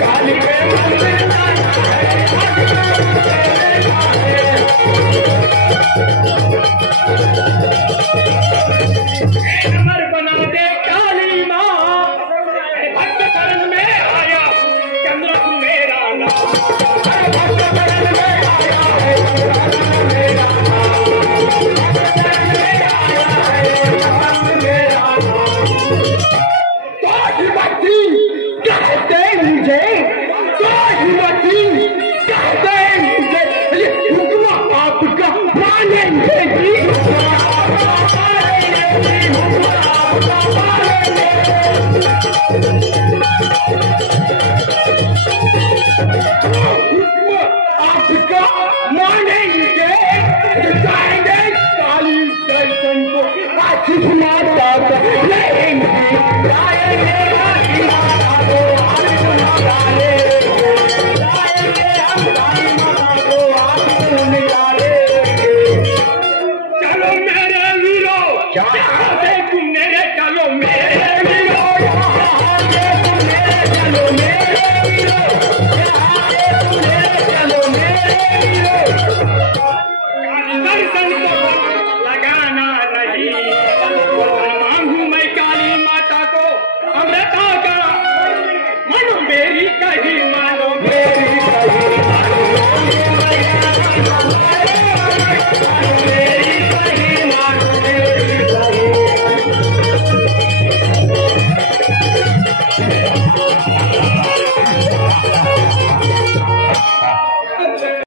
काली के मंदिर नंबर बना दे काली माँ, भक्त शरण में आया चंद्र तू मेरा नाम, भक्त शरण में आया है चंद्र मेरा नाम, भक्त शरण में आया है चंद्र मेरा नाम। तो हिम्मती कहते मुझे, तो हिम्मती कहते मुझे, ये हुक्म आपका मानेंगे जी, आपका मानेंगे, जाएंगे काली दर्शन को आशीष माता लेंगे, जाएंगे काली माता को आशीष डालेंगे, जाएंगे हम काली माता को आशीष निकालेंगे। चलो मेरे वीरो, यहाँ से तुम मेरे, चलो मेरे वीरो, यहाँ से तुम मेरे, चलो मेरे वीरो, यहाँ से तुम मेरे, चलो मेरे वीरो। दर्शन को लगाना नहीं, मांगू मैं काली माता को अमृता का, मानो मेरी कही, मानो मेरी कही, मानो मेरी